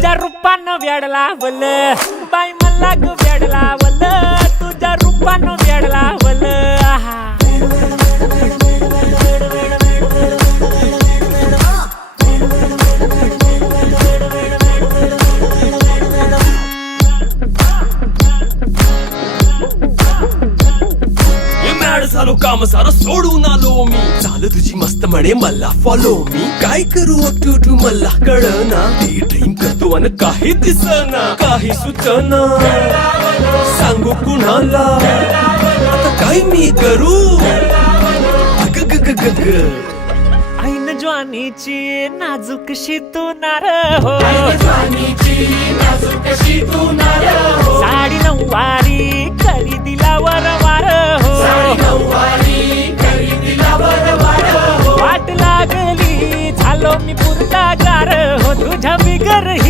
तुझ्या रूपानं वेड लावलं बाई मला ग वेड लावलं तुझ्या रूपानं वेड लावलं झालो काम सारं सोडून आलो मी चाल तुझी मस्त म्हणे मला फॉलो मी काय करू अटू मला कळना ते ड्रीम करतो आणि काही दिसना काही सुचना सांगू कुणाला आता काय मी करू ऐन ज्वानीची नाजूकशी तू नार हो साडी नऊवारी करी दिला वरवार हो वाट लागली झालो मी पुरता गार हो तुझ्या बिगर ही